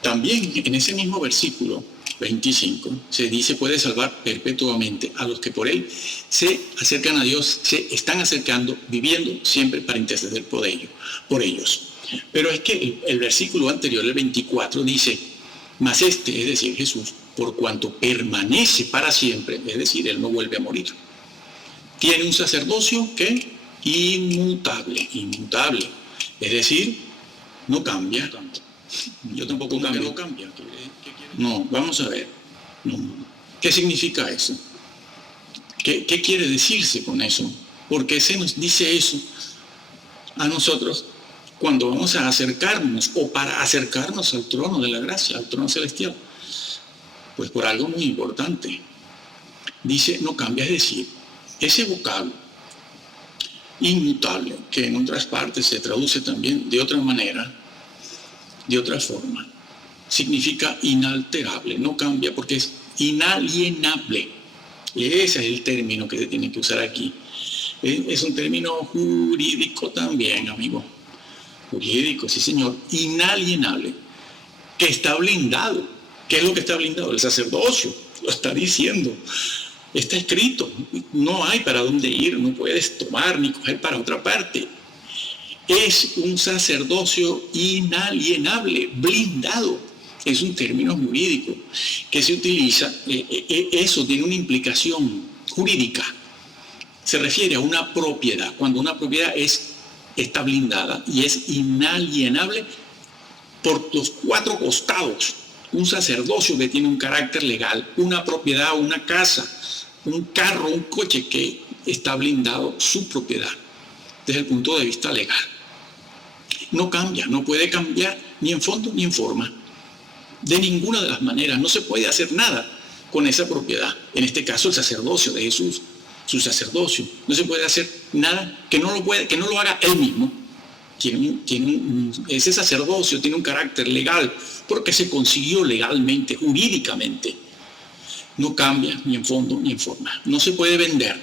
También en ese mismo versículo 25 se dice puede salvar perpetuamente a los que por él se acercan a Dios, se están acercando, viviendo siempre para interceder por ellos. Pero es que el versículo anterior, el 24, dice, mas es decir, Jesús, por cuanto permanece para siempre, es decir, él no vuelve a morir. Tiene un sacerdocio que inmutable, es decir, no cambia. Yo tampoco cambio. No cambia. No, vamos a ver. ¿Qué significa eso? ¿Qué quiere decirse con eso? ¿Por qué se nos dice eso a nosotros cuando vamos a acercarnos o para acercarnos al trono de la gracia, al trono celestial? Pues por algo muy importante. Dice, no cambia, es decir, ese vocablo inmutable, que en otras partes se traduce también de otra manera, de otra forma, significa inalterable, no cambia porque es inalienable. Y ese es el término que se tiene que usar aquí. Es un término jurídico también, amigo. Jurídico, sí señor, inalienable, que está blindado. ¿Qué es lo que está blindado? El sacerdocio, lo está diciendo. Está escrito, no hay para dónde ir, no puedes tomar ni coger para otra parte. Es un sacerdocio inalienable, blindado. Es un término jurídico que se utiliza, eso tiene una implicación jurídica. Se refiere a una propiedad, cuando una propiedad está blindada y es inalienable por los 4 costados. Un sacerdocio que tiene un carácter legal, una propiedad, una casa, un carro, un coche que está blindado, su propiedad, desde el punto de vista legal. No cambia, no puede cambiar ni en fondo ni en forma. De ninguna de las maneras, no se puede hacer nada con esa propiedad. En este caso, el sacerdocio de Jesús, su sacerdocio, no se puede hacer nada que no lo haga él mismo. Ese sacerdocio tiene un carácter legal porque se consiguió legalmente, jurídicamente. No cambia ni en fondo ni en forma. No se puede vender,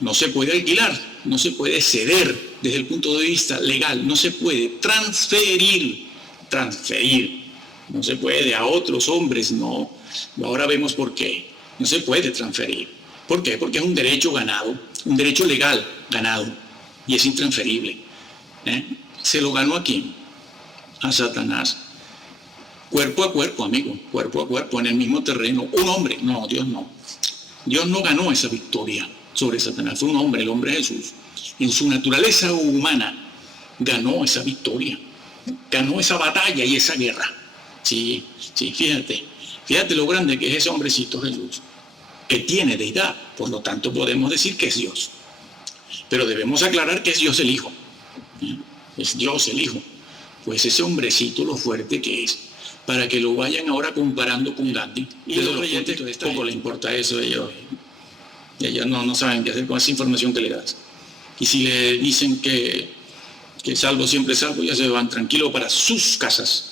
no se puede alquilar, no se puede ceder desde el punto de vista legal, no se puede transferir, no se puede a otros hombres, no. Ahora vemos por qué. No se puede transferir. ¿Por qué? Porque es un derecho ganado, un derecho legal ganado y es intransferible. ¿Se lo ganó a quién? A Satanás. Cuerpo a cuerpo, amigo, cuerpo a cuerpo, en el mismo terreno. Un hombre, no, Dios no. Dios no ganó esa victoria sobre Satanás, fue un hombre, el hombre Jesús. En su naturaleza humana ganó esa victoria, ganó esa batalla y esa guerra. Sí, fíjate lo grande que es ese hombrecito Jesús, que tiene deidad, por lo tanto podemos decir que es Dios. Pero debemos aclarar que es Dios el Hijo. Es Dios el Hijo. Pues ese hombrecito, lo fuerte que es, para que lo vayan ahora comparando con Gandhi. Y los creyentes poco le importa eso, ellos no saben qué hacer con esa información que le das. Y si le dicen que salvo siempre salvo, ya se van tranquilos para sus casas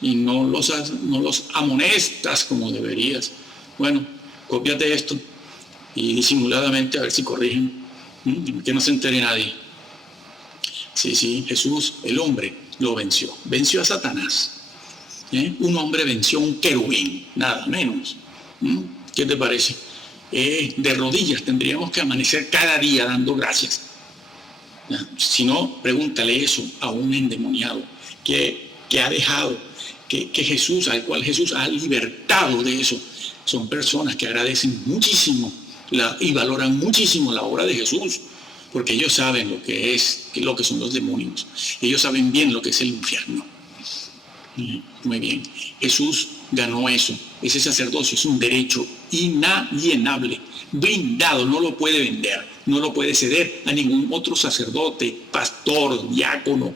y no los amonestas como deberías. Bueno, cópiate esto y disimuladamente a ver si corrigen, que no se entere nadie. Sí, Jesús, el hombre, lo venció a Satanás. Un hombre venció a un querubín, nada menos. ¿Qué te parece? De rodillas tendríamos que amanecer cada día dando gracias. Si no, pregúntale eso a un endemoniado que ha dejado, que Jesús, al cual Jesús ha libertado de eso. Son personas que agradecen muchísimo y valoran muchísimo la obra de Jesús, porque ellos saben lo que son los demonios. Ellos saben bien lo que es el infierno. Muy bien. Jesús ganó eso. Ese sacerdocio es un derecho inalienable, blindado, no lo puede vender, no lo puede ceder a ningún otro sacerdote, pastor, diácono,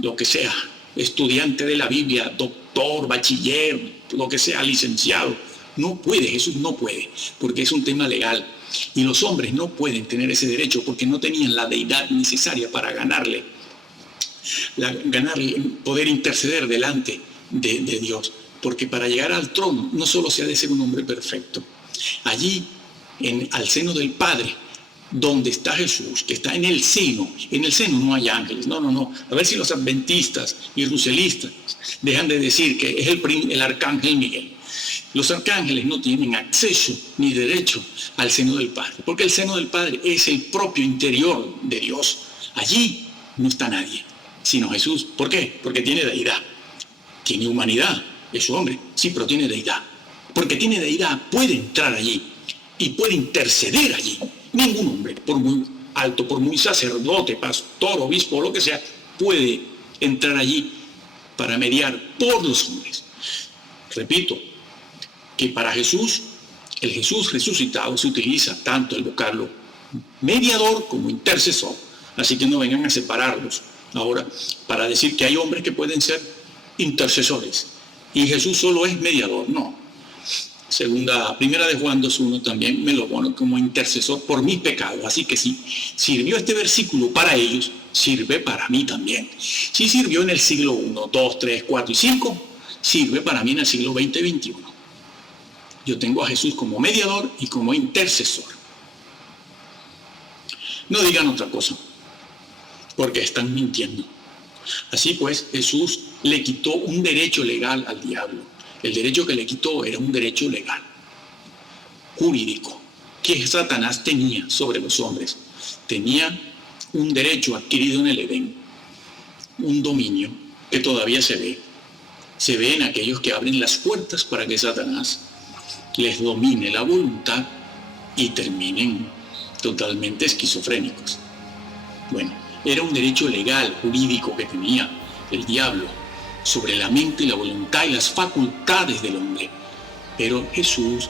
lo que sea, estudiante de la Biblia, doctor, bachiller, lo que sea, licenciado. No puede, Jesús no puede, porque es un tema legal. Y los hombres no pueden tener ese derecho porque no tenían la deidad necesaria para ganarle, poder interceder delante de Dios. Porque para llegar al trono no solo se ha de ser un hombre perfecto. Allí, al seno del Padre, donde está Jesús, que está en el seno no hay ángeles. No. A ver si los adventistas y ruselistas dejan de decir que es el arcángel Miguel. Los arcángeles no tienen acceso ni derecho al seno del Padre, porque el seno del Padre es el propio interior de Dios. Allí no está nadie, sino Jesús. ¿Por qué? Porque tiene deidad, tiene humanidad, es su hombre, sí, pero tiene deidad. Porque tiene deidad, puede entrar allí y puede interceder allí. Ningún hombre, por muy alto, por muy sacerdote, pastor, obispo, lo que sea, puede entrar allí para mediar por los hombres. Repito, que para Jesús, el Jesús resucitado, se utiliza tanto el vocablo mediador como intercesor. Así que no vengan a separarlos ahora para decir que hay hombres que pueden ser intercesores y Jesús solo es mediador. No. Primera de Juan 2:1 también me lo pone como intercesor por mis pecados. Así que si sirvió este versículo para ellos, sirve para mí también. Si sirvió en el siglo I, II, III, IV y V, sirve para mí en el siglo XX y XXI. Yo tengo a Jesús como mediador y como intercesor. No digan otra cosa, porque están mintiendo. Así pues, Jesús le quitó un derecho legal al diablo. El derecho que le quitó era un derecho legal, jurídico, que Satanás tenía sobre los hombres. Tenía un derecho adquirido en el Edén, un dominio que todavía se ve. Se ve en aquellos que abren las puertas para que Satanás les domine la voluntad y terminen totalmente esquizofrénicos. Bueno, era un derecho legal, jurídico que tenía el diablo sobre la mente, la voluntad y las facultades del hombre. Pero Jesús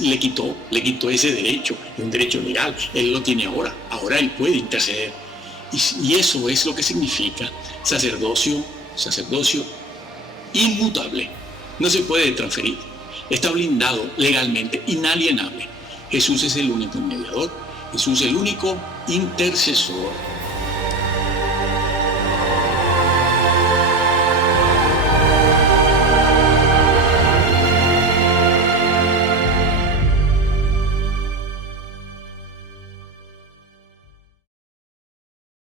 le quitó ese derecho, es un derecho legal. Él lo tiene ahora él puede interceder. Y eso es lo que significa sacerdocio inmutable. No se puede transferir. Está blindado legalmente, inalienable. Jesús es el único mediador, Jesús es el único intercesor.